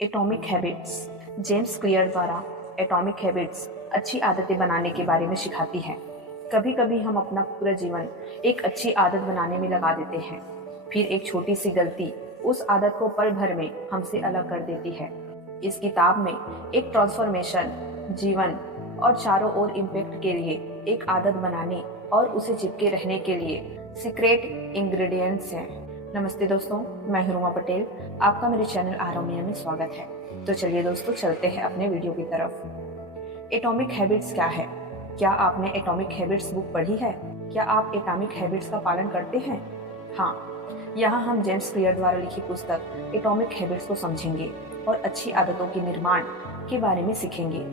Atomic habits. James clear द्वारा atomic habits अच्छी आदतें बनाने के बारे में सिखाती है। कभी कभी हम अपना पूरा जीवन एक अच्छी आदत बनाने में लगा देते हैं, फिर एक छोटी सी गलती उस आदत को पल भर में हमसे अलग कर देती है। इस किताब में एक ट्रांसफॉर्मेशन, जीवन और चारों ओर इम्पैक्ट के लिए एक आदत बनाने और उसे चिपके रहने के लिए सीक्रेट इंग्रेडिएंट्स हैं। नमस्ते दोस्तों, मैं हूं पटेल। आपका मेरे चैनल आरोमिया में स्वागत है। तो चलिए दोस्तों, चलते हैं अपने वीडियो की तरफ। एटॉमिक हैबिट्स क्या है? क्या आपने एटॉमिक हैबिट्स बुक पढ़ी है? क्या आप एटॉमिक हैबिट्स का पालन करते हैं? हाँ, यहाँ हम जेम्स क्लियर द्वारा लिखी पुस्तक एटॉमिक हैबिट्स को समझेंगे और अच्छी आदतों के निर्माण के बारे में सीखेंगे।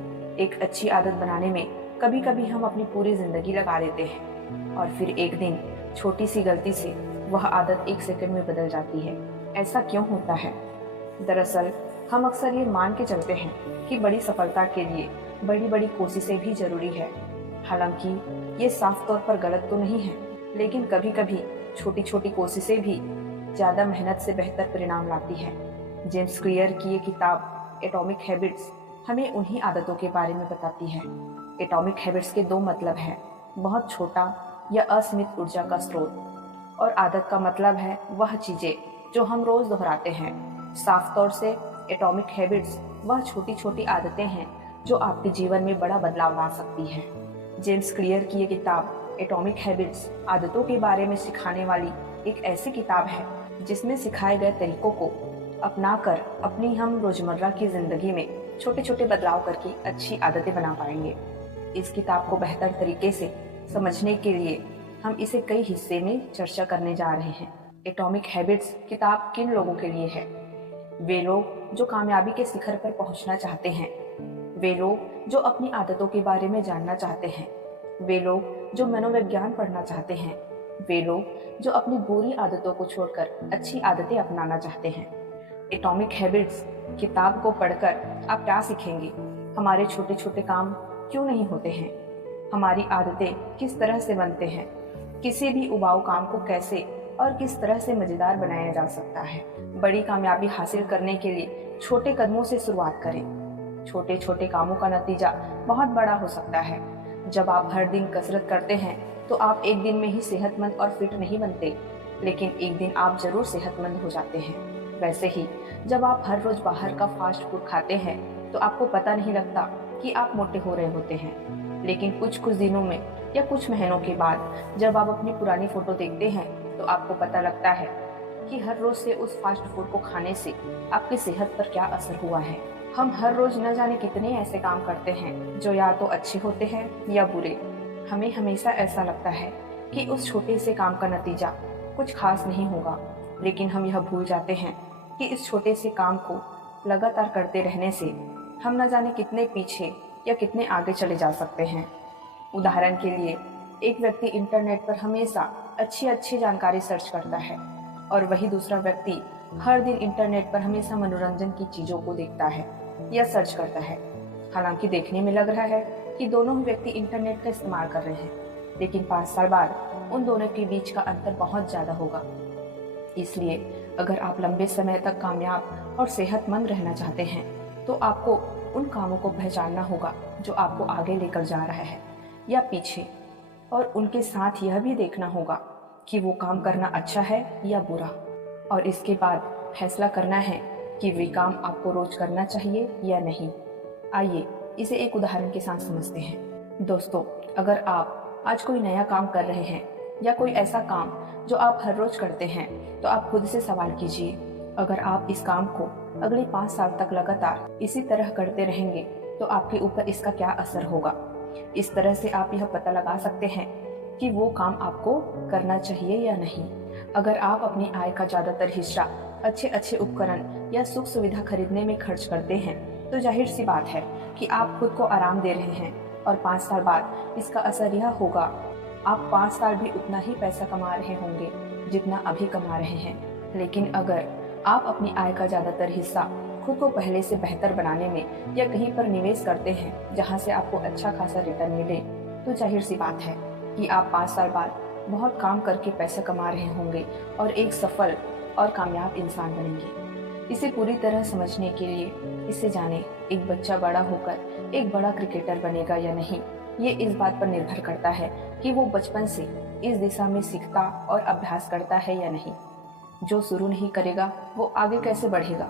एक अच्छी आदत बनाने में कभी कभी हम अपनी पूरी जिंदगी लगा देते हैं और फिर एक दिन छोटी सी गलती से वह आदत एक सेकंड में बदल जाती है। ऐसा क्यों होता है? दरअसल हम अक्सर ये मान के चलते हैं कि बड़ी सफलता के लिए बड़ी बड़ी कोशिशें भी जरूरी है। हालांकि ये साफ तौर पर गलत तो नहीं है, लेकिन कभी कभी छोटी छोटी कोशिशें भी ज्यादा मेहनत से बेहतर परिणाम लाती है। जेम्स क्लियर की ये किताब एटॉमिक हैबिट्स हमें उन्हीं आदतों के बारे में बताती है। एटॉमिक हैबिट्स के दो मतलब हैं, बहुत छोटा या असीमित ऊर्जा का स्रोत, और आदत का मतलब है वह चीजें जो हम रोज दोहराते हैं। साफ तौर से एटॉमिक हैबिट्स वह छोटी छोटी आदतें हैं जो आपके जीवन में बड़ा बदलाव ला सकती है। जेम्स क्लियर की ये किताब एटॉमिक हैबिट्स आदतों के बारे में सिखाने वाली एक ऐसी किताब है जिसमें सिखाए गए तरीकों को अपनाकर अपनी हम रोजमर्रा की जिंदगी में छोटे छोटे बदलाव करके अच्छी आदतें बना पाएंगे। इस किताब को बेहतर तरीके से समझने के लिए हम इसे कई हिस्से में चर्चा करने जा रहे हैं। एटॉमिक हैबिट्स किताब किन लोगों के लिए है? वे लोग जो कामयाबी के शिखर पर पहुंचना चाहते हैं, वे लोग जो अपनी आदतों के बारे में जानना चाहते हैं, वे लोग जो मनोविज्ञान पढ़ना चाहते हैं, वे लोग जो अपनी बुरी आदतों को छोड़कर अच्छी आदतें अपनाना चाहते हैं। एटॉमिक हैबिट्स किताब को पढ़कर आप क्या सीखेंगे? हमारे छोटे छोटे काम क्यों नहीं होते हैं? हमारी आदतें किस तरह से बनते हैं? किसी भी उबाऊ काम को कैसे और किस तरह से मजेदार बनाया जा सकता है? बड़ी कामयाबी हासिल करने के लिए छोटे कदमों से शुरुआत करें। छोटे छोटे कामों का नतीजा बहुत बड़ा हो सकता है। जब आप हर दिन कसरत करते हैं तो आप एक दिन में ही सेहतमंद और फिट नहीं बनते, लेकिन एक दिन आप जरूर सेहतमंद हो जाते हैं। वैसे ही जब आप हर रोज बाहर का फास्ट फूड खाते हैं तो आपको पता नहीं लगता कि आप मोटे हो रहे होते हैं, लेकिन कुछ दिनों में या कुछ महीनों के बाद जब आप अपनी पुरानी फोटो देखते हैं तो आपको पता लगता है कि हर रोज से उस फास्ट फूड को खाने से आपकी सेहत पर क्या असर हुआ है। हम हर रोज न जाने कितने ऐसे काम करते हैं जो या तो अच्छे होते हैं या बुरे। हमें हमेशा ऐसा लगता है कि उस छोटे से काम का नतीजा कुछ खास नहीं होगा, लेकिन हम यह भूल जाते हैं कि इस छोटे से काम को लगातार करते रहने से हम न जाने कितने पीछे या कितने आगे चले जा सकते हैं। उदाहरण के लिए, एक व्यक्ति इंटरनेट पर हमेशा अच्छी जानकारी सर्च करता है और वही दूसरा व्यक्ति हर दिन इंटरनेट पर हमेशा मनोरंजन की चीजों को देखता है या सर्च करता है। हालांकि देखने में लग रहा है कि दोनों ही व्यक्ति इंटरनेट का इस्तेमाल कर रहे हैं, लेकिन 5 साल बाद उन दोनों के बीच का अंतर बहुत ज्यादा होगा। इसलिए अगर आप लंबे समय तक कामयाब और सेहतमंद रहना चाहते हैं तो आपको उन कामों को पहचानना होगा जो आपको आगे लेकर जा रहा है या पीछे, और उनके साथ यह भी देखना होगा कि वो काम करना अच्छा है या बुरा, और इसके बाद फैसला करना है कि वे काम आपको रोज करना चाहिए या नहीं। आइए इसे एक उदाहरण के साथ समझते हैं। दोस्तों, अगर आप आज कोई नया काम कर रहे हैं या कोई ऐसा काम जो आप हर रोज करते हैं, तो आप खुद से सवाल कीजिए, अगर आप इस काम को अगले 5 साल तक लगातार इसी तरह करते रहेंगे तो आपके ऊपर इसका क्या असर होगा। इस तरह से आप यह पता लगा सकते हैं कि वो काम आपको करना चाहिए या नहीं। अगर आप अपनी आय का ज्यादातर हिस्सा अच्छे उपकरण या सुख सुविधा खरीदने में खर्च करते हैं तो जाहिर सी बात है कि आप खुद को आराम दे रहे हैं, और 5 साल बाद इसका असर यह होगा, आप 5 साल भी उतना ही पैसा कमा रहे होंगे जितना अभी कमा रहे हैं। लेकिन अगर आप अपनी आय का ज्यादातर हिस्सा खुद को पहले से बेहतर बनाने में या कहीं पर निवेश करते हैं जहां से आपको अच्छा खासा रिटर्न मिले, तो जाहिर सी बात है कि आप 5 साल बाद बहुत काम करके पैसा कमा रहे होंगे और एक सफल और कामयाब इंसान बनेंगे। इसे पूरी तरह समझने के लिए इसे जाने, एक बच्चा बड़ा होकर एक बड़ा क्रिकेटर बनेगा या नहीं, ये इस बात पर निर्भर करता है कि वो बचपन से इस दिशा में सीखता और अभ्यास करता है या नहीं। जो शुरू नहीं करेगा वो आगे कैसे बढ़ेगा।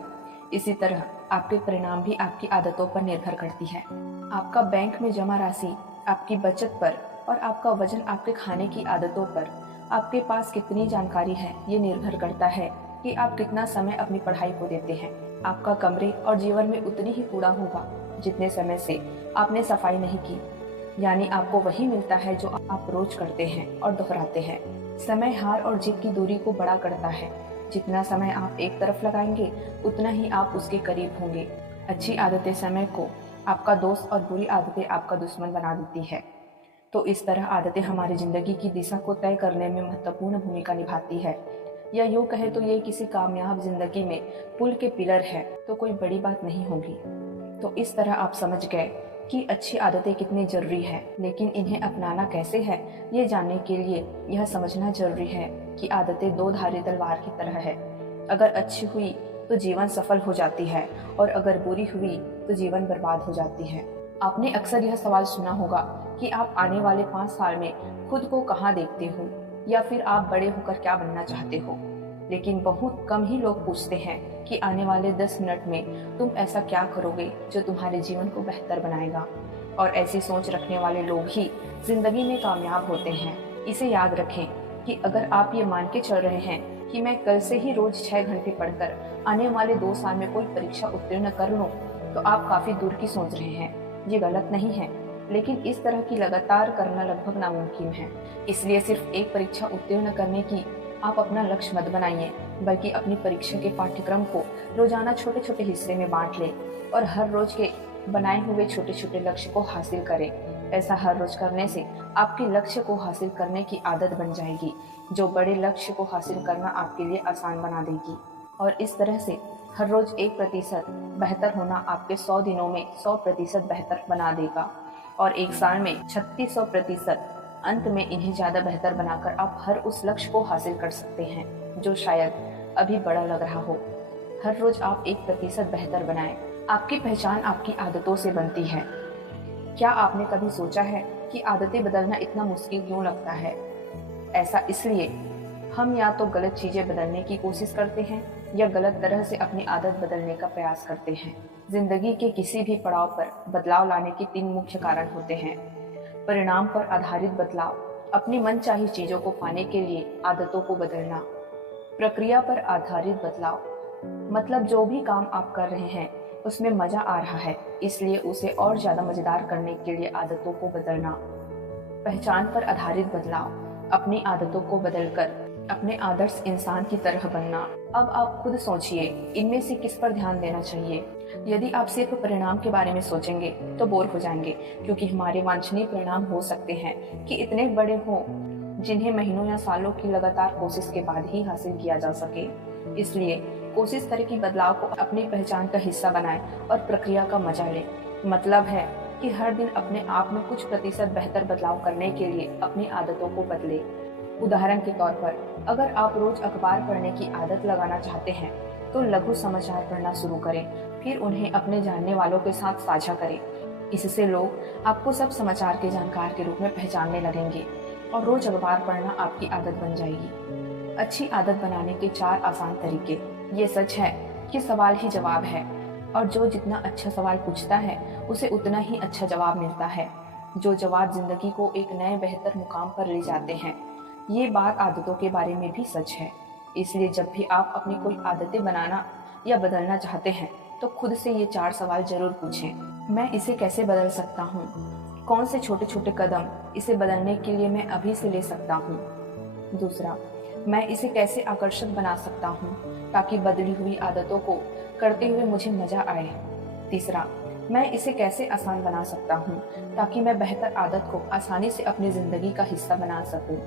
इसी तरह आपके परिणाम भी आपकी आदतों पर निर्भर करती है। आपका बैंक में जमा राशि आपकी बचत पर और आपका वजन आपके खाने की आदतों पर, आपके पास कितनी जानकारी है ये निर्भर करता है कि आप कितना समय अपनी पढ़ाई को देते हैं। आपका कमरे और जीवन में उतनी ही कूड़ा होगा जितने समय से आपने सफाई नहीं की, यानी आपको वही मिलता है जो आप रोज करते हैं और दोहराते हैं। समय हार और जीत की दूरी को बड़ा करता है। जितना समय आप एक तरफ लगाएंगे उतना ही आप उसके करीब होंगे। अच्छी आदतें समय को आपका दोस्त और बुरी आदतें आपका दुश्मन बना देती है। तो इस तरह आदतें हमारी जिंदगी की दिशा को तय करने में महत्वपूर्ण भूमिका निभाती है। या यूँ कहे तो ये किसी कामयाब जिंदगी में पुल के पिलर है तो कोई बड़ी बात नहीं होगी। तो इस तरह आप समझ गए कि अच्छी आदतें कितनी जरूरी है, लेकिन इन्हें अपनाना कैसे है ये जानने के लिए यह समझना जरूरी है कि आदतें दो धारी तलवार की तरह है। अगर अच्छी हुई तो जीवन सफल हो जाती है और अगर बुरी हुई तो जीवन बर्बाद हो जाती है। आपने अक्सर यह सवाल सुना होगा कि आप आने वाले 5 साल में खुद को कहाँ देखते हो, या फिर आप बड़े होकर क्या बनना चाहते हो। लेकिन बहुत कम ही लोग पूछते हैं कि आने वाले 10 मिनट में तुम ऐसा क्या करोगे जो तुम्हारे जीवन को बेहतर बनाएगा। और ऐसी सोच रखने वाले लोग ही जिंदगी में कामयाब होते हैं। इसे याद रखें कि अगर आप ये मान के चल रहे हैं कि मैं कल से ही रोज 6 घंटे पढ़कर आने वाले 2 साल में कोई परीक्षा उत्तीर्ण कर लूं, तो आप काफी दूर की सोच रहे हैं। ये गलत नहीं है, लेकिन इस तरह की लगातार करना लगभग नामुमकिन है। इसलिए सिर्फ एक परीक्षा उत्तीर्ण करने की आप अपना लक्ष्य मत बनाइए, बल्कि अपनी परीक्षा के पाठ्यक्रम को रोजाना छोटे छोटे हिस्से में बांट लें और हर रोज के बनाए हुए छोटे छोटे लक्ष्य को हासिल करें। ऐसा हर रोज करने से आपके लक्ष्य को हासिल करने की आदत बन जाएगी, जो बड़े लक्ष्य को हासिल करना आपके लिए आसान बना देगी। और इस तरह से हर रोज 1% बेहतर होना आपके 100 दिनों में 100% बेहतर बना देगा और एक साल में 3600%। अंत में इन्हें ज्यादा बेहतर बनाकर आप हर उस लक्ष्य को हासिल कर सकते हैं जो शायद अभी बड़ा लग रहा हो। हर रोज आप 1% बेहतर बनाएं। आपकी पहचान आपकी आदतों से बनती है। क्या आपने कभी सोचा है कि आदतें बदलना इतना मुश्किल क्यों लगता है? ऐसा इसलिए हम या तो गलत चीजें बदलने की कोशिश करते हैं या गलत तरह से अपनी आदत बदलने का प्रयास करते हैं। जिंदगी के किसी भी पड़ाव पर बदलाव लाने के 3 मुख्य कारण होते हैं। परिणाम पर आधारित बदलाव, अपनी मनचाही चीजों को पाने के लिए आदतों को बदलना। प्रक्रिया पर आधारित बदलाव, मतलब जो भी काम आप कर रहे हैं उसमें मजा आ रहा है, इसलिए उसे और ज्यादा मजेदार करने के लिए आदतों को बदलना। पहचान पर आधारित बदलाव, अपनी आदतों को बदलकर अपने आदर्श इंसान की तरह बनना। अब आप खुद सोचिए, इनमें से किस पर ध्यान देना चाहिए। यदि आप सिर्फ परिणाम के बारे में सोचेंगे तो बोर हो जाएंगे, क्योंकि हमारे वांछनीय परिणाम हो सकते हैं कि इतने बड़े हों जिन्हें महीनों या सालों की लगातार कोशिश के बाद ही हासिल किया जा सके। इसलिए कोशिश करें कि बदलाव को अपनी पहचान का हिस्सा बनाएं और प्रक्रिया का मजा लें। मतलब है कि हर दिन अपने आप में कुछ प्रतिशत बेहतर बदलाव करने के लिए अपनी आदतों को बदलें। उदाहरण के तौर पर, अगर आप रोज अखबार पढ़ने की आदत लगाना चाहते हैं तो लघु समाचार पढ़ना शुरू करें, फिर उन्हें अपने जानने वालों के साथ साझा करें। इससे लोग आपको सब समाचार के जानकार के रूप में पहचानने लगेंगे और रोज अखबार पढ़ना आपकी आदत बन जाएगी। अच्छी आदत बनाने के 4 आसान तरीके। ये सच है कि सवाल ही जवाब है और जो जितना अच्छा सवाल पूछता है उसे उतना ही अच्छा जवाब मिलता है। जो जवाब जिंदगी को एक नए बेहतर मुकाम पर ले जाते हैं। ये बात आदतों के बारे में भी सच है। इसलिए जब भी आप अपनी कोई आदतें बनाना या बदलना चाहते हैं तो खुद से ये 4 सवाल जरूर पूछें। मैं इसे कैसे बदल सकता हूँ? कौन से छोटे छोटे कदम इसे बदलने के लिए मैं अभी से ले सकता हूँ? दूसरा, मैं इसे कैसे आकर्षक बना सकता हूँ ताकि बदली हुई आदतों को करते हुए मुझे मजा आए? तीसरा, मैं इसे कैसे आसान बना सकता हूँ ताकि मैं बेहतर आदत को आसानी से अपनी जिंदगी का हिस्सा बना सकूँ?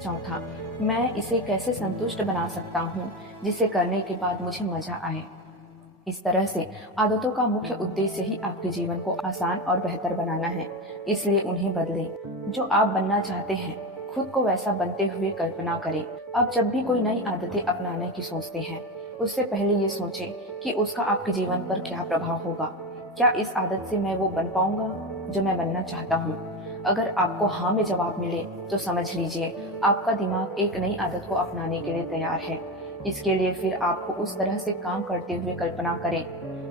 चौथा, मैं इसे कैसे संतुष्ट बना सकता हूँ जिसे करने के बाद मुझे मजा आए? इस तरह से आदतों का मुख्य उद्देश्य ही आपके जीवन को आसान और बेहतर बनाना है। इसलिए उन्हें बदलें। जो आप बनना चाहते हैं खुद को वैसा बनते हुए कल्पना करें। अब जब भी कोई नई आदतें अपनाने की सोचते हैं उससे पहले ये सोचें कि उसका आपके जीवन पर क्या प्रभाव होगा। क्या इस आदत से मैं वो बन पाऊंगा जो मैं बनना चाहता हूँ? अगर आपको हाँ में जवाब मिले तो समझ लीजिए आपका दिमाग एक नई आदत को अपनाने के लिए तैयार है। इसके लिए फिर आपको उस तरह से काम करते हुए कल्पना करें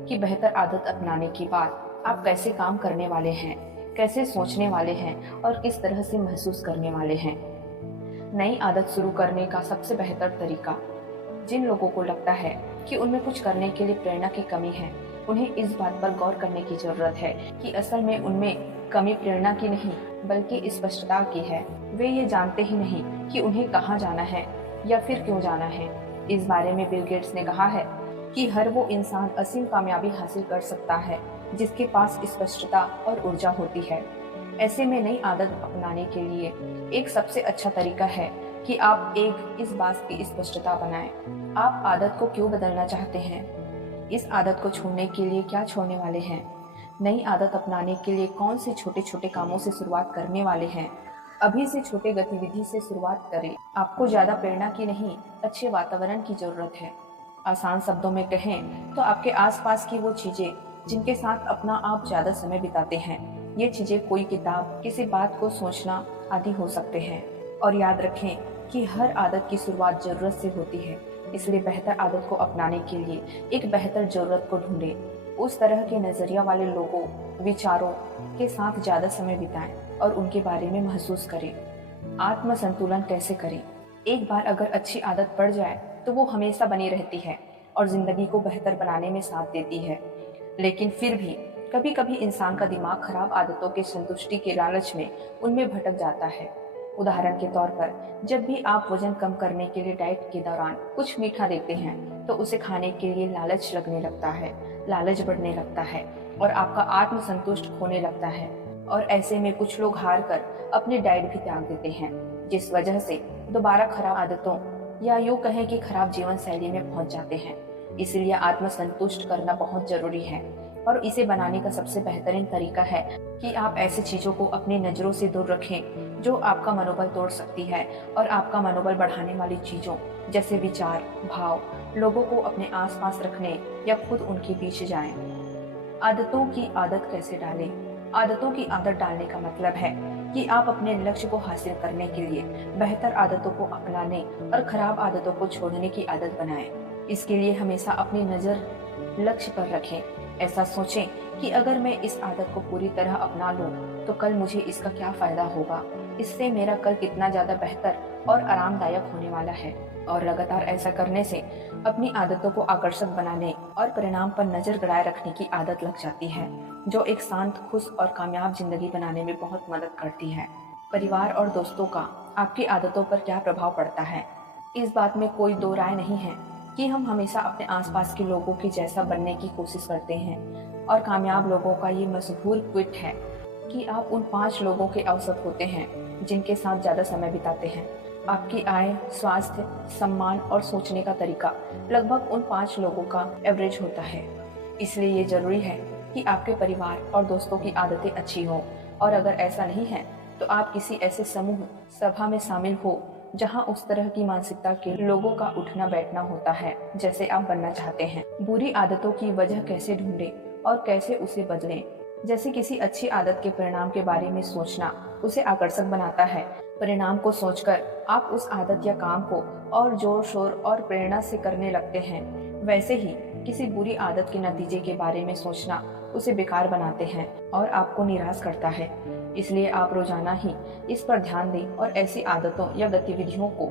कि बेहतर आदत अपनाने के बाद आप कैसे काम करने वाले हैं, कैसे सोचने वाले हैं और किस तरह से महसूस करने वाले हैं। नई आदत शुरू करने का सबसे बेहतर तरीका, जिन लोगों को लगता है कि उनमें कुछ करने के लिए प्रेरणा की कमी है, उन्हें इस बात पर गौर करने की जरूरत है कि असल में उनमें कमी प्रेरणा की नहीं बल्कि स्पष्टता की है। वे ये जानते ही नहीं कि उन्हें कहाँ जाना है या फिर क्यों जाना है। इस बारे में बिल गेट्स ने कहा है कि हर वो इंसान असीम कामयाबी हासिल कर सकता है जिसके पास स्पष्टता और ऊर्जा होती है। ऐसे में नई आदत अपनाने के लिए एक सबसे अच्छा तरीका है कि आप एक इस बात की स्पष्टता बनाएं। आप आदत को क्यों बदलना चाहते हैं? इस आदत को छोड़ने के लिए क्या छोड़ने वाले हैं? नई आदत अपनाने के लिए कौन से छोटे छोटे कामों से शुरुआत करने वाले हैं? अभी से छोटे गतिविधि से शुरुआत करें। आपको ज्यादा प्रेरणा की नहीं, अच्छे वातावरण की जरूरत है। आसान शब्दों में कहें तो आपके आसपास की वो चीजें जिनके साथ अपना आप ज्यादा समय बिताते हैं। ये चीजें कोई किताब, किसी बात को सोचना आदि हो सकते हैं। और याद रखें कि हर आदत की शुरुआत जरूरत से होती है, इसलिए बेहतर आदत को अपनाने के लिए एक बेहतर जरूरत को ढूंढें। उस तरह के नजरिया वाले लोगों, विचारों के साथ ज्यादा समय बिताएं और उनके बारे में महसूस करें। आत्म संतुलन कैसे करें? एक बार अगर अच्छी आदत पड़ जाए तो वो हमेशा बनी रहती है और जिंदगी को बेहतर बनाने में साथ देती है। लेकिन फिर भी कभी कभी इंसान का दिमाग खराब आदतों के संतुष्टि के लालच में उनमें भटक जाता है। उदाहरण के तौर पर, जब भी आप वजन कम करने के लिए डाइट के दौरान कुछ मीठा देखते हैं तो उसे खाने के लिए लालच लगने लगता है, लालच बढ़ने लगता है और आपका आत्म संतुष्ट खोने लगता है। और ऐसे में कुछ लोग हार कर अपनी डाइट भी त्याग देते हैं, जिस वजह से दोबारा खराब आदतों या यूं कहें कि खराब जीवन शैली में पहुंच जाते हैं। इसलिए आत्म संतुष्ट करना बहुत जरूरी है और इसे बनाने का सबसे बेहतरीन तरीका है कि आप ऐसी चीजों को अपनी नजरों से दूर रखें जो आपका मनोबल तोड़ सकती है, और आपका मनोबल बढ़ाने वाली चीजों जैसे विचार, भाव, लोगों को अपने आसपास रखने या खुद उनके बीच जाएं। आदतों की आदत कैसे डालें? आदतों की आदत डालने का मतलब है कि आप अपने लक्ष्य को हासिल करने के लिए बेहतर आदतों को अपनाने और खराब आदतों को छोड़ने की आदत बनाएं। इसके लिए हमेशा अपनी नजर लक्ष्य पर रखें। ऐसा सोचें कि अगर मैं इस आदत को पूरी तरह अपना लूं तो कल मुझे इसका क्या फायदा होगा, इससे मेरा कल कितना ज्यादा बेहतर और आरामदायक होने वाला है। और लगातार ऐसा करने से अपनी आदतों को आकर्षक बनाने और परिणाम पर नजर गड़ाए रखने की आदत लग जाती है, जो एक शांत, खुश और कामयाब जिंदगी बनाने में बहुत मदद करती है। परिवार और दोस्तों का आपकी आदतों पर क्या प्रभाव पड़ता है? इस बात में कोई दो राय नहीं है कि हम हमेशा अपने आसपास के लोगों के जैसा बनने की कोशिश करते हैं, और कामयाब लोगों का ये मशहूर क्विट है कि आप उन 5 लोगों के औसत होते हैं जिनके साथ ज्यादा समय बिताते हैं। आपकी आय, स्वास्थ्य, सम्मान और सोचने का तरीका लगभग उन 5 लोगों का एवरेज होता है। इसलिए ये जरूरी है कि आपके परिवार और दोस्तों की आदतें अच्छी हों, और अगर ऐसा नहीं है तो आप किसी ऐसे समूह सभा में शामिल हो जहां उस तरह की मानसिकता के लोगों का उठना बैठना होता है जैसे आप बनना चाहते हैं। बुरी आदतों की वजह कैसे ढूंढें और कैसे उसे बदलें? जैसे किसी अच्छी आदत के परिणाम के बारे में सोचना उसे आकर्षक बनाता है। परिणाम को सोचकर आप उस आदत या काम को और जोर शोर और प्रेरणा से करने लगते हैं। वैसे ही किसी बुरी आदत के नतीजे के बारे में सोचना उसे बेकार बनाते हैं और आपको निराश करता है। इसलिए आप रोजाना ही इस पर ध्यान दें और ऐसी आदतों या गतिविधियों को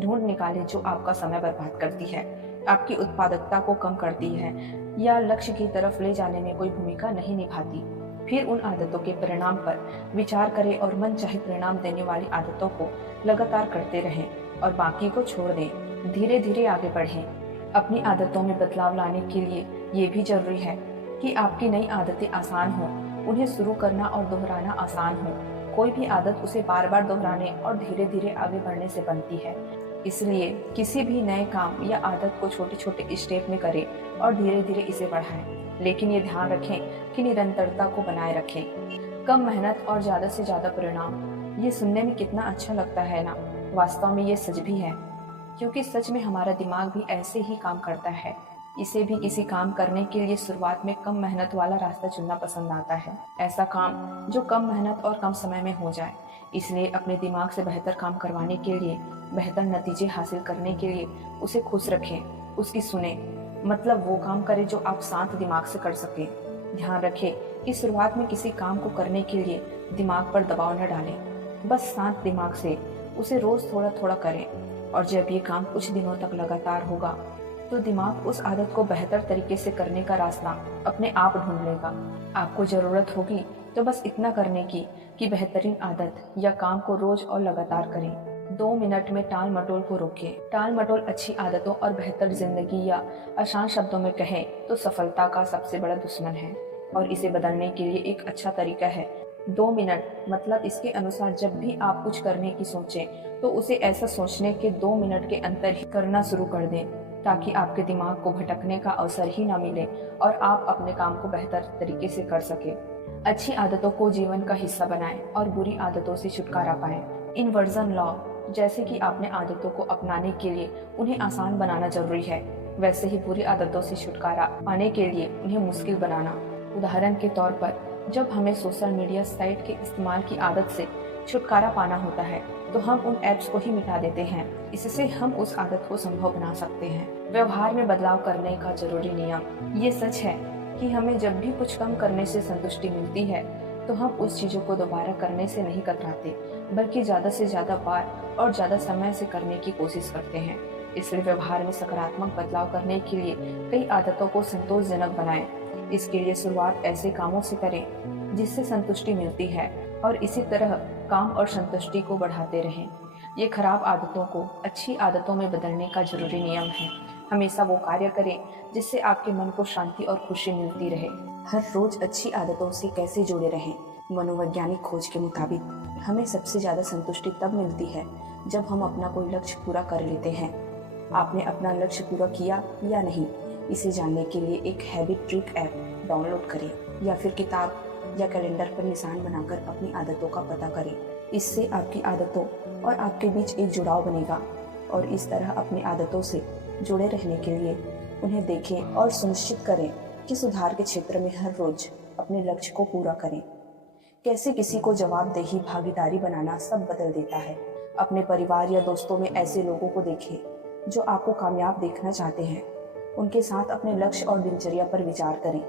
ढूंढ निकालें जो आपका समय बर्बाद करती है, आपकी उत्पादकता को कम करती है या लक्ष्य की तरफ ले जाने में कोई भूमिका नहीं निभाती। फिर उन आदतों के परिणाम पर विचार करें और मनचाहे परिणाम देने वाली आदतों को लगातार करते रहें और बाकी को छोड़ दें। धीरे धीरे आगे बढ़ें। अपनी आदतों में बदलाव लाने के लिए ये भी जरूरी है कि आपकी नई आदतें आसान हों, उन्हें शुरू करना और दोहराना आसान हो। कोई भी आदत उसे बार बार दोहराने और धीरे धीरे आगे बढ़ने से बनती है। इसलिए किसी भी नए काम या आदत को छोटे छोटे स्टेप में करें और धीरे धीरे इसे बढ़ाएं। लेकिन ये ध्यान रखें कि निरंतरता को बनाए रखें। कम मेहनत और ज्यादा से ज्यादा परिणाम, ये सुनने में कितना अच्छा लगता है ना? वास्तव में ये सच भी है। क्योंकि सच में हमारा दिमाग भी ऐसे ही काम करता है। इसे भी किसी काम करने के लिए शुरुआत में कम मेहनत वाला रास्ता चुनना पसंद आता है, ऐसा काम जो कम मेहनत और कम समय में हो जाए। इसलिए अपने दिमाग से बेहतर काम करवाने के लिए, बेहतर नतीजे हासिल करने के लिए उसे खुश रखें, उसकी सुने, मतलब वो काम करें जो आप शांत दिमाग से कर सकें। ध्यान रखें कि शुरुआत में किसी काम को करने के लिए दिमाग पर दबाव न डालें, बस शांत दिमाग से उसे रोज थोड़ा थोड़ा करें, और जब ये काम कुछ दिनों तक लगातार होगा तो दिमाग उस आदत को बेहतर तरीके से करने का रास्ता अपने आप ढूंढ लेगा। आपको जरूरत होगी तो बस इतना करने की कि बेहतरीन आदत या काम को रोज और लगातार करें। 2 मिनट में टाल मटोल को रोकें। टाल मटोल अच्छी आदतों और बेहतर जिंदगी या आसान शब्दों में कहें तो सफलता का सबसे बड़ा दुश्मन है, और इसे बदलने के लिए एक अच्छा तरीका है 2 मिनट, मतलब इसके अनुसार जब भी आप कुछ करने की सोचें तो उसे ऐसा सोचने के 2 मिनट के अंदर ही करना शुरू कर दें, ताकि आपके दिमाग को भटकने का अवसर ही ना मिले और आप अपने काम को बेहतर तरीके से कर सके। अच्छी आदतों को जीवन का हिस्सा बनाएं और बुरी आदतों से छुटकारा पाएं। इन्वर्जन लॉ, जैसे कि आपने आदतों को अपनाने के लिए उन्हें आसान बनाना जरूरी है, वैसे ही बुरी आदतों से छुटकारा पाने के लिए उन्हें मुश्किल बनाना। उदाहरण के तौर पर, जब हमें सोशल मीडिया साइट के इस्तेमाल की आदत से छुटकारा पाना होता है तो हम उन ऐप्स को ही मिटा देते हैं। इससे हम उस आदत को संभव बना सकते हैं। व्यवहार में बदलाव करने का जरूरी नियम। ये सच है कि हमें जब भी कुछ कम करने से संतुष्टि मिलती है तो हम उस चीजों को दोबारा करने से नहीं कतराते, बल्कि ज्यादा से ज्यादा बार और ज्यादा समय से करने की कोशिश करते हैं। इसलिए व्यवहार में सकारात्मक बदलाव करने के लिए कई आदतों को संतोषजनक बनाएं। इसके लिए शुरुआत ऐसे कामों से करें जिससे संतुष्टि मिलती है, और इसी तरह काम और संतुष्टि को बढ़ाते रहें। ये खराब आदतों को अच्छी आदतों में बदलने का जरूरी नियम है। हमेशा वो कार्य करें जिससे आपके मन को शांति और खुशी मिलती रहे। हर रोज अच्छी आदतों से कैसे जुड़े रहें। मनोवैज्ञानिक खोज के मुताबिक हमें सबसे ज्यादा संतुष्टि तब मिलती है जब हम अपना कोई लक्ष्य पूरा कर लेते हैं। आपने अपना लक्ष्य पूरा किया या नहीं, इसे जानने के लिए एक हैबिट ट्रिक ऐप डाउनलोड करें या फिर किताब या कैलेंडर पर निशान बनाकर अपनी आदतों का पता करें। इससे आपकी आदतों और आपके बीच एक जुड़ाव बनेगा, और इस तरह अपनी आदतों से जुड़े रहने के लिए उन्हें देखें और सुनिश्चित करें कि सुधार के क्षेत्र में हर रोज अपने लक्ष्य को पूरा करें। कैसे किसी को जवाबदेही, भागीदारी बनाना सब बदल देता है। अपने परिवार या दोस्तों में ऐसे लोगों को देखें जो आपको कामयाब देखना चाहते हैं। उनके साथ अपने लक्ष्य और दिनचर्या पर विचार करें।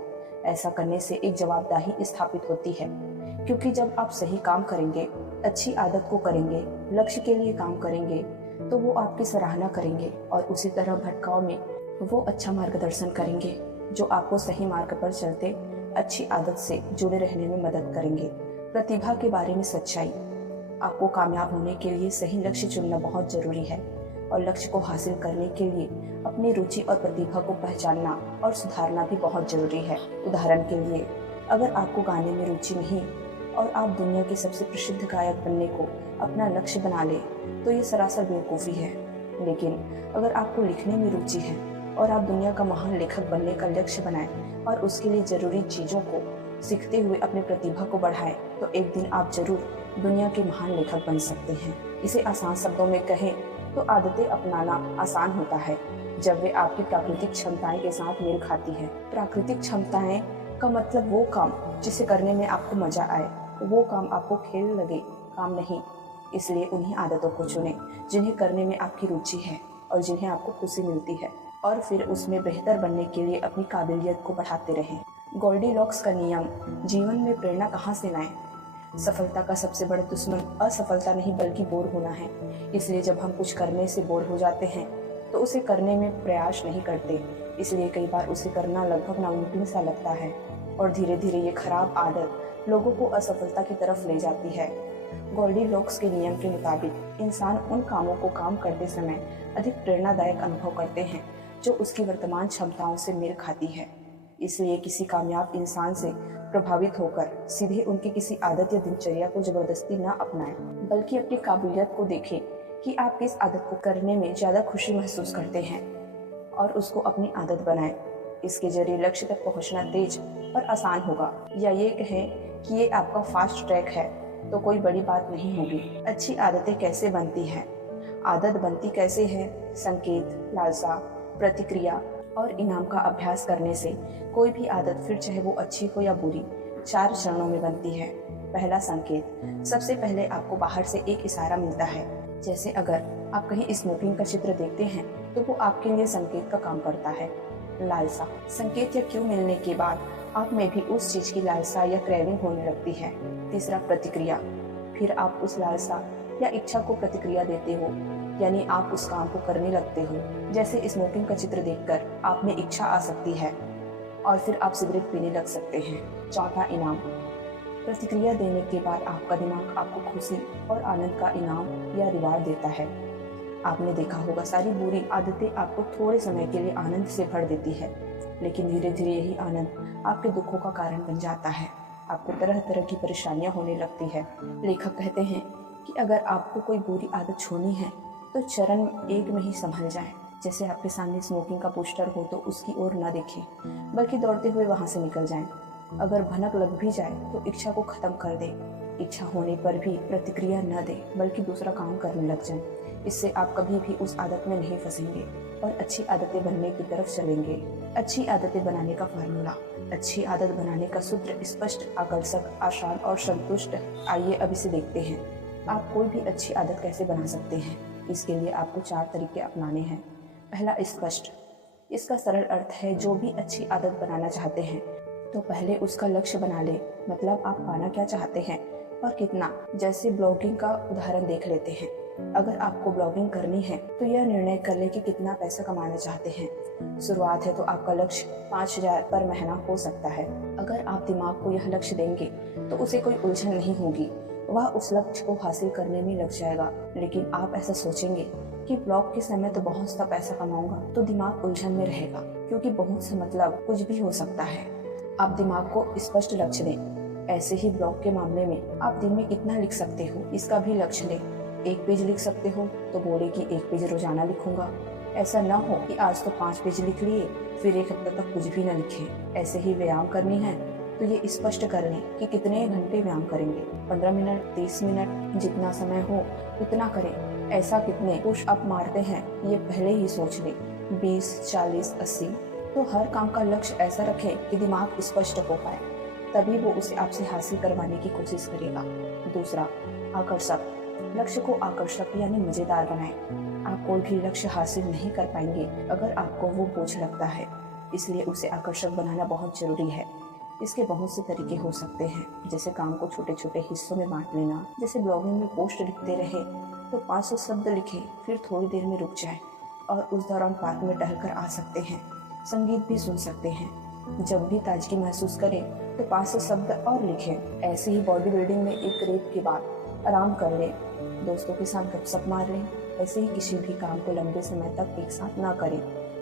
ऐसा करने से एक जवाबदेही स्थापित होती है, क्योंकि जब आप सही काम करेंगे, अच्छी आदत को करेंगे, लक्ष्य के लिए काम करेंगे, तो वो आपकी सराहना करेंगे और उसी तरह भटकाव में वो अच्छा मार्गदर्शन करेंगे जो आपको सही मार्ग पर चलते अच्छी आदत से जुड़े रहने में मदद करेंगे। प्रतिभा के बारे में सच्चाई। आपको कामयाब होने के लिए सही लक्ष्य चुनना बहुत जरूरी है, और लक्ष्य को हासिल करने के लिए अपनी रुचि और प्रतिभा को पहचानना और सुधारना भी बहुत जरूरी है। उदाहरण के लिए, अगर आपको गाने में रुचि नहीं और आप दुनिया के सबसे प्रसिद्ध गायक बनने को अपना लक्ष्य बना ले तो ये सरासर बेवकूफ़ी है। लेकिन अगर आपको लिखने में रुचि है और आप दुनिया का महान लेखक बनने का लक्ष्य बनाएं और उसके लिए जरूरी चीज़ों को सीखते हुए अपनी प्रतिभा को बढ़ाएं, तो एक दिन आप जरूर दुनिया के महान लेखक बन सकते हैं। इसे आसान शब्दों में कहें तो आदतें अपनाना आसान होता है जब वे आपकी प्राकृतिक क्षमताएं के साथ मेल खाती है। प्राकृतिक क्षमताएं का मतलब वो काम जिसे करने में आपको मजा आए, वो काम आपको खेल लगे काम नहीं। इसलिए उन्हीं आदतों को चुनें जिन्हें करने में आपकी रुचि है और जिन्हें आपको खुशी मिलती है, और फिर उसमें बेहतर बनने के लिए अपनी काबिलियत को बढ़ाते रहें। गोल्डीलॉक्स का नियम। जीवन में प्रेरणा कहाँ से लाएं? सफलता का सबसे बड़ा दुश्मन असफलता नहीं बल्कि बोर होना है। इसलिए जब हम कुछ करने से बोर हो जाते हैं तो उसे करने में प्रयास नहीं करते। इसलिए कई बार उसे करना लगभग नामुमकिन सा लगता है, और धीरे धीरे ये खराब आदत लोगों को असफलता की तरफ ले जाती है। गोल्डीलॉक्स के नियम के मुताबिक इंसान उन कामों को काम करते समय अधिक प्रेरणादायक अनुभव करते हैं जो उसकी वर्तमान क्षमताओं से मेल खाती है। इसलिए किसी कामयाब इंसान से प्रभावित होकर सीधे उनकी किसी आदत या दिनचर्या को जबरदस्ती न अपनाएं, बल्कि अपनी काबिलियत को देखें कि आप किस आदत को करने में ज़्यादा खुशी महसूस करते हैं और उसको अपनी आदत बनाएं। इसके जरिए लक्ष्य तक पहुंचना तेज और आसान होगा। या ये कहें कि ये आपका फास्ट ट्रैक है तो कोई बड़ी बात नहीं होगी। अच्छी आदतें कैसे बनती हैं? आदत बनती कैसे है? संकेत, लालसा, प्रतिक्रिया और इनाम का अभ्यास करने से कोई भी आदत, फिर चाहे वो अच्छी हो या बुरी, 4 चरणों में बनती है। पहला संकेत। सबसे पहले आपको बाहर से एक इशारा मिलता है। जैसे अगर आप कहीं स्मोकिंग का चित्र देखते हैं तो वो आपके लिए संकेत का काम करता है। लालसा। संकेत या क्यू मिलने के बाद आप में भी उस चीज की लालसा या क्रेविंग होने लगती है। तीसरा प्रतिक्रिया। फिर आप उस लालसा या इच्छा को प्रतिक्रिया देते हो, यानी आप उस काम को करने लगते हो। जैसे स्मोकिंग का चित्र देखकर आप में इच्छा आ सकती है और फिर आप सिगरेट पीने लग सकते हैं। चौथा इनाम। प्रतिक्रिया देने के बाद आपका दिमाग आपको खुशी और आनंद का इनाम या रिवार्ड देता है। आपने देखा होगा सारी बुरी आदतें आपको थोड़े समय के लिए आनंद से भर देती है, लेकिन धीरे धीरे यही आनंद आपके दुखों का कारण बन जाता है। आपको तरह तरह की परेशानियां होने लगती है। लेखक कहते हैं कि अगर आपको कोई बुरी आदत छोड़नी है तो चरण 1 में ही संभल जाए। जैसे आपके सामने स्मोकिंग का पोस्टर हो तो उसकी ओर न देखें, बल्कि दौड़ते हुए वहां से निकल जाएं। अगर भनक लग भी जाए तो इच्छा को खत्म कर दे। इच्छा होने पर भी प्रतिक्रिया न दे, बल्कि दूसरा काम करने लग जाए। इससे आप कभी भी उस आदत में नहीं फंसेंगे और अच्छी आदतें बनने की तरफ चलेंगे। अच्छी आदतें बनाने का फार्मूला। अच्छी आदत बनाने का सूत्र स्पष्ट, आकर्षक, आसान और संतुष्ट। आइए अब इसे देखते हैं। आप कोई भी अच्छी आदत कैसे बना सकते हैं। इसके लिए आपको 4 तरीके अपनाने हैं। पहला, स्पष्ट। इसका सरल अर्थ है, जो भी अच्छी आदत बनाना चाहते हैं तो पहले उसका लक्ष्य बना ले। मतलब आप पाना क्या चाहते हैं और कितना। जैसे ब्लॉगिंग का उदाहरण देख लेते हैं। अगर आपको ब्लॉगिंग करनी है तो यह निर्णय कर ले कि कितना पैसा कमाना चाहते हैं। शुरुआत है तो आपका लक्ष्य 5,000 पर महीना हो सकता है। अगर आप दिमाग को यह लक्ष्य देंगे तो उसे कोई उलझन नहीं होगी, वह उस लक्ष्य को हासिल करने में लग जाएगा। लेकिन आप ऐसा सोचेंगे कि ब्लॉग के समय तो बहुत सा पैसा कमाऊंगा, तो दिमाग उलझन में रहेगा, क्योंकि बहुत से मतलब कुछ भी हो सकता है। आप दिमाग को स्पष्ट लक्ष्य दें। ऐसे ही ब्लॉग के मामले में आप दिन में कितना लिख सकते हो, इसका भी लक्ष्य लें। 1 पेज लिख सकते हो तो बोले कि 1 पेज रोजाना लिखूंगा। ऐसा न हो कि आज तो 5 पेज लिख लिए, फिर 1 हफ्ते तक कुछ भी न लिखे। ऐसे ही व्यायाम करनी है तो ये स्पष्ट कर लें कि कितने घंटे व्यायाम करेंगे। 15 मिनट, 30 मिनट, जितना समय हो उतना करें। ऐसा कितने पुश अप मारते हैं ये पहले ही सोच लें। 20, 40, 80। तो हर काम का लक्ष्य ऐसा रखें कि दिमाग स्पष्ट हो पाए, तभी वो उसे आपसे हासिल करवाने की कोशिश करेगा। दूसरा, आकर्षक। लक्ष्य को आकर्षक यानी मजेदार बनाएं। आप कोई भी लक्ष्य हासिल नहीं कर पाएंगे अगर आपको वो बोझ लगता है, इसलिए उसे आकर्षक बनाना बहुत जरूरी है। इसके बहुत से तरीके हो सकते हैं, जैसे काम को छोटे छोटे हिस्सों में बांट लेना। जैसे ब्लॉगिंग में पोस्ट लिखते रहे तो 500 शब्द लिखें, फिर थोड़ी देर में रुक जाएं और उस दौरान पार्क में टहलकर आ सकते हैं। संगीत भी सुन सकते हैं। जब भी ताजगी महसूस करें तो 500 शब्द और लिखें। ऐसे ही बॉडी बिल्डिंग में एक रेप के बाद आराम कर लें, दोस्तों के साथ गपशप मार लें। ऐसे ही किसी भी काम को लंबे समय तक एक साथ ना करें,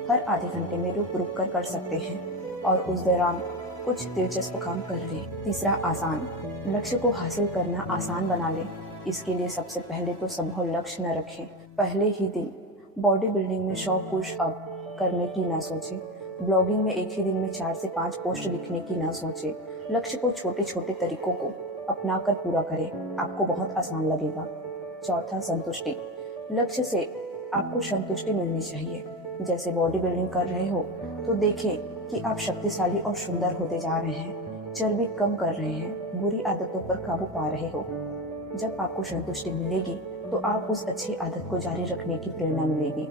हर आधे घंटे में रुक रुक कर सकते हैं और उस दौरान कुछ दिलचस्प काम कर लें। तीसरा, आसान। लक्ष्य को हासिल करना आसान बना लें। इसके लिए सबसे पहले तो संभव लक्ष्य न रखें। पहले ही दिन बॉडी बिल्डिंग में 100 पुश अप करने की ना सोचें। ब्लॉगिंग में एक ही दिन में 4 से 5 पोस्ट लिखने की ना सोचें। लक्ष्य को छोटे छोटे तरीकों को अपनाकर पूरा करें, आपको बहुत आसान लगेगा। चौथा, संतुष्टि। लक्ष्य से आपको संतुष्टि मिलनी चाहिए। जैसे बॉडी बिल्डिंग कर रहे हो तो देखें कि आप शक्तिशाली और सुंदर होते जा रहे हैं, चर्बी कम कर रहे हैं, बुरी आदतों पर काबू पा रहे हो। जब आपको संतुष्टि मिलेगी तो आप उस अच्छी आदत को जारी रखने की प्रेरणा मिलेगी।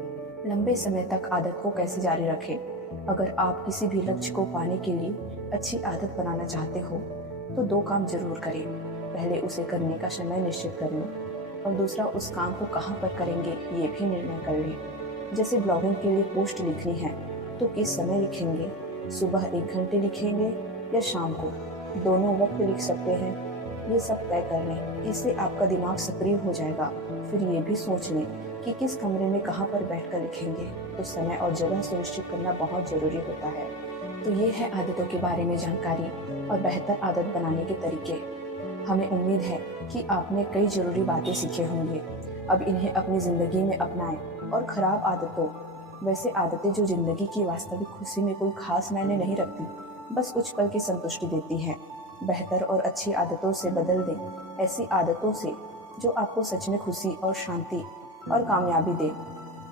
लंबे समय तक आदत को कैसे जारी रखें। अगर आप किसी भी लक्ष्य को पाने के लिए अच्छी आदत बनाना चाहते हो तो 2 काम जरूर करें। पहले उसे करने का समय निश्चित कर लें और दूसरा, उस काम को कहाँ पर करेंगे ये भी निर्णय कर लें। जैसे ब्लॉगिंग के लिए पोस्ट लिखनी है तो किस समय लिखेंगे, सुबह 1 घंटे लिखेंगे या शाम को, दोनों वक्त लिख सकते हैं। ये सब तय कर लें, इससे आपका दिमाग सक्रिय हो जाएगा। फिर ये भी सोच लें कि किस कमरे में कहाँ पर बैठकर लिखेंगे, तो समय और जगह सुनिश्चित करना बहुत जरूरी होता है। तो ये है आदतों के बारे में जानकारी और बेहतर आदत बनाने के तरीके। हमें उम्मीद है कि आपने कई जरूरी बातें सीखे होंगे। अब इन्हें अपनी जिंदगी में अपनाएं और खराब आदतों, वैसे आदतें जो जिंदगी की वास्तविक खुशी में कोई खास मायने नहीं रखती, बस कुछ पल की संतुष्टि देती हैं, बेहतर और अच्छी आदतों से बदल दें। ऐसी आदतों से जो आपको सच में खुशी और शांति और कामयाबी दे।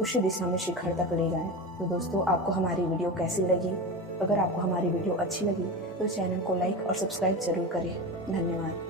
उसी दिशा में शिखर तक ले जाएं। तो दोस्तों, आपको हमारी वीडियो कैसी लगी? अगर आपको हमारी वीडियो अच्छी लगी तो चैनल को लाइक और सब्सक्राइब जरूर करें। धन्यवाद।